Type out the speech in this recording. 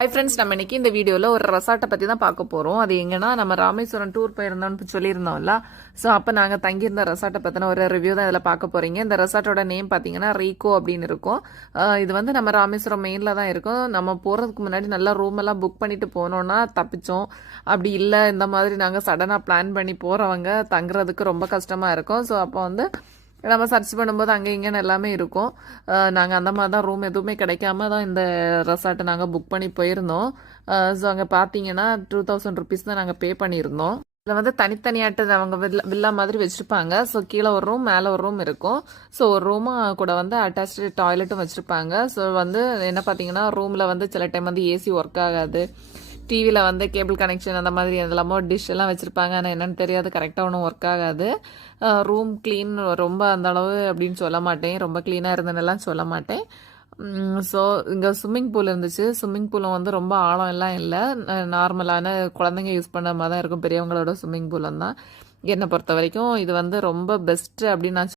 Hi friends, நம்ம இன்னைக்கு இந்த வீடியோவில் ஒரு ரெசார்ட்டை பற்றி தான் பார்க்க போகிறோம். அது எங்கன்னா நம்ம ராமேஸ்வரம் டூர் போயிருந்தோம்னு சொல்லியிருந்தோம்ல. ஸோ அப்போ நாங்கள் தங்கியிருந்த ரெசார்ட்டை பற்றின ஒரு ரிவ்யூ தான் இதில் பார்க்க போகிறீங்க. இந்த ரெசார்ட்டோட நேம் பார்த்தீங்கன்னா ரீகோ அப்படின்னு இருக்கும். இது வந்து நம்ம ராமேஸ்வரம் மெயினில் தான் இருக்கும். நம்ம போகிறதுக்கு முன்னாடி நல்லா ரூம் எல்லாம் புக் பண்ணிட்டு போனோன்னா தப்பிச்சோம். அப்படி இல்லை, இந்த மாதிரி நாங்கள் சடனாக பிளான் பண்ணி போகிறவங்க தங்குறதுக்கு ரொம்ப கஷ்டமாக இருக்கும். ஸோ அப்போ வந்து நம்ம சர்ச் பண்ணும்போது அங்கே இங்கேன்னு எல்லாமே இருக்கும். நாங்கள் அந்த மாதிரி தான் ரூம் எதுவுமே கிடைக்காம தான் இந்த ரெசார்ட்டை நாங்கள் புக் பண்ணி போயிருந்தோம். ஸோ அங்கே பார்த்தீங்கன்னா 2000 ருபீஸ் தான் நாங்கள் பே பண்ணியிருந்தோம். இதில் வந்து தனித்தனியாட்டு அவங்க வில்லா மாதிரி வச்சுருப்பாங்க. ஸோ கீழே ஒரு ரூம், மேலே ஒரு ரூம் இருக்கும். ஸோ ஒரு ரூமும் கூட வந்து அட்டாச்சு டாய்லெட்டும் வச்சுருப்பாங்க. ஸோ வந்து என்ன பார்த்தீங்கன்னா ரூமில் வந்து சில டைம் வந்து ஏசி ஒர்க் ஆகாது. டிவியில் வந்து கேபிள் கனெக்ஷன் அந்த மாதிரி எல்லாமோ டிஷ் எல்லாம் வச்சுருப்பாங்க. ஆனால் என்னென்னு தெரியாது, கரெக்டாக ஒன்றும் ஒர்க் ஆகாது. ரூம் க்ளீன் ரொம்ப அந்த அளவு அப்படின்னு சொல்ல மாட்டேன், ரொம்ப க்ளீனாக இருந்ததுன்னெல்லாம் சொல்ல மாட்டேன். ஸோ இங்கே ஸ்விம்மிங் பூல் இருந்துச்சு. ஸ்விம்மிங் பூலும் வந்து ரொம்ப ஆழம் எல்லாம் இல்லை, நார்மலான குழந்தைங்க யூஸ் பண்ண மாதிரி தான் இருக்கும். பெரியவங்களோட ஸ்விம்மிங் பூலும் தான் என்னை பொறுத்த வரைக்கும் இது வந்து ரொம்ப பெஸ்ட்டு அப்படின்னு நான்